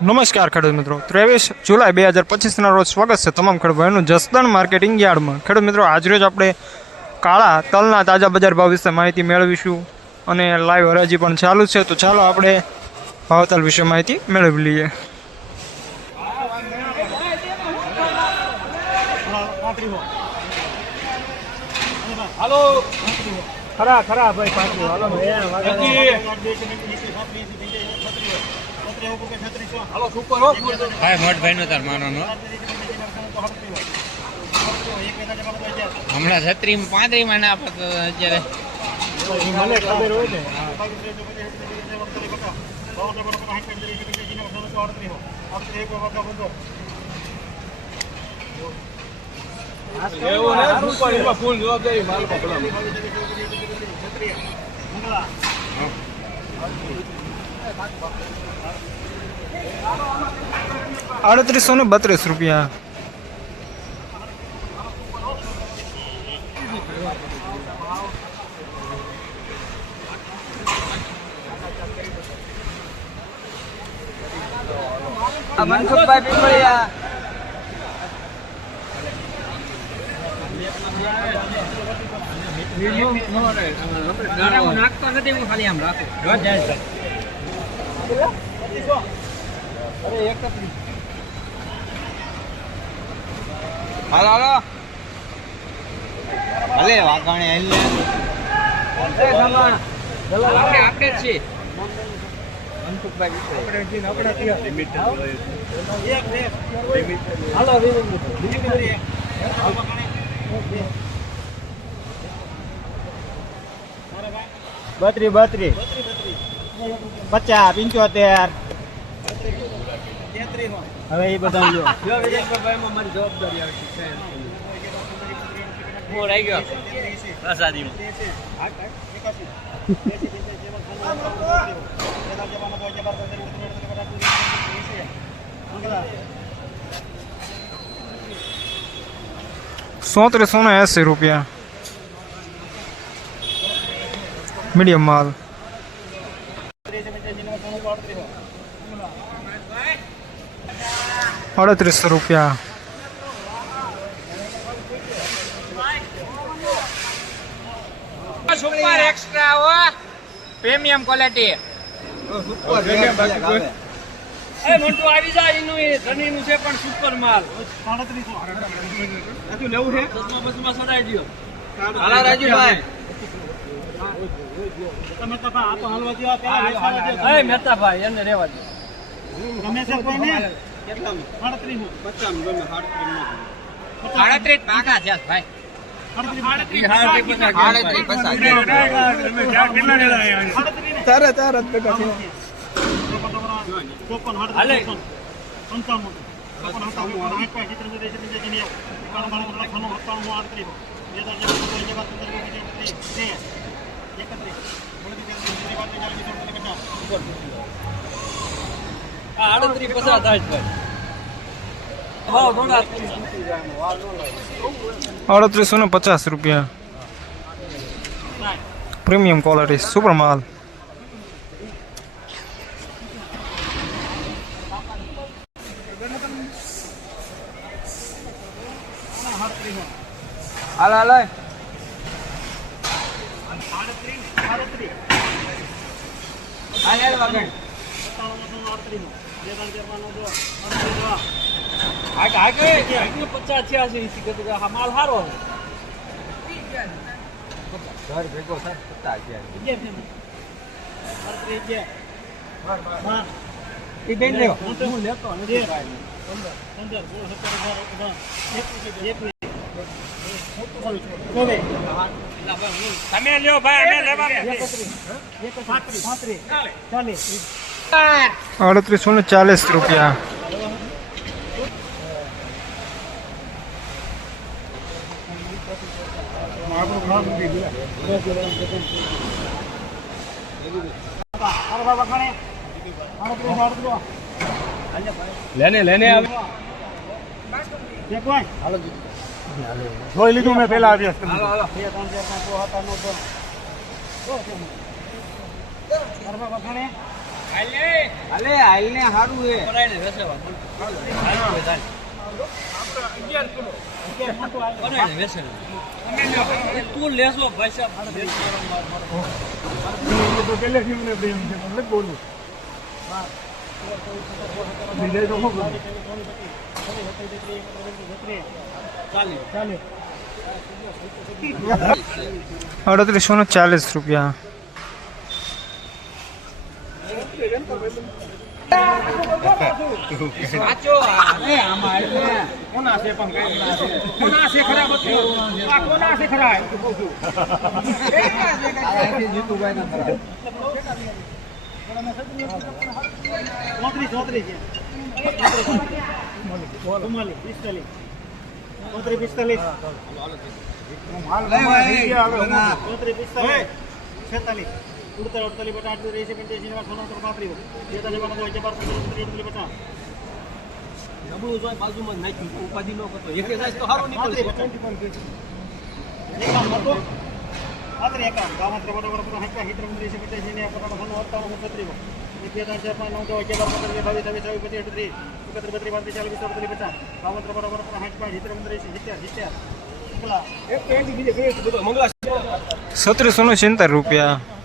નમસ્કાર ખેડૂત મિત્રો, 23 જુલાઈ 2025ના રોજ સ્વાગત છે તમામ ખેડૂત ભાઈઓનું જસદણ માર્કેટિંગ યાર્ડમાં। ખેડૂત મિત્રો, આજરોજ આપણે કાળા તલના તાજા બજાર ભાવ વિશે માહિતી મેળવીશું અને લાઈવ હરાજી પણ ચાલુ છે, તો ચાલો આપણે ભાવતાલ વિશે માહિતી મેળવી લઈએ। હાલો ખરા ખરા ભાઈ પાછું હાલો હાલો સુપર હો ભાઈ મોટભાઈ નો તાર માનવાનો હમણાં 36 માં ના આપતો અત્યારે મને ખબર હોય ને એવું ને સુપર એમાં ફૂલ જવાબદારી માલ પકડો 3832 રૂપિયા। મનસુખભાઈ પીપળિયા નાખતો નથી, હું ખાલી આમ રાખું રોજ જાય છે। અરે 31 હાલો હાલો ભલે વાઘાણે હેલે આપણે છે મનસુખભાઈ હાલો 32 50 75 હવે એ બધા જો વિજયભાઈ માં મારી જવાબદારી આવે છે હું રહી ગયો પ્રસાદીમાં 3780 રૂપિયા મીડિયમ માલ। 3800 રૂપિયા। સુપર એક્સ્ટ્રા હો, પ્રીમિયમ ક્વોલિટી। એ મોટું આવી જાય એનું એ ધણીનું છે પણ સુપર માલ 3700 લેવું છે બસમાં સડાઈ દયો હાલા રાજુભાઈ તમે તો આ તો હાલવા દો પેલા એ મહેતાભાઈ એને રહેવા દો ગમે છે કોઈ ને કેટલામાં 38 38 પાકા છે ભાઈ। ₹3850 રૂપિયા પ્રીમિયમ ક્વોલિટી સુપર માલ। હાલો હાલો માલ સારો ઘર ભેગો સર એ બેન લેવો હું લેતો નથી તમે લ્યો ભાઈ, અમે લેવા 3840 રૂપિયા। લેને લેને આવે જોઈ લીધું મેં પેલા અભ્યાસ હાલે હાલને સારું છે તું લેશો ભાઈ સાહેબ ₹3840 સાચો આમાં કોના છે પણ કોના છે ખરા બચ્ચો આ કોના છે ખરા જીતુભાઈ ના ખરા 34 છે 34 બાજુમાં નાખ્યું ઉપાધિ ન કરતો એક જાય તો સારો નીકળે ₹3770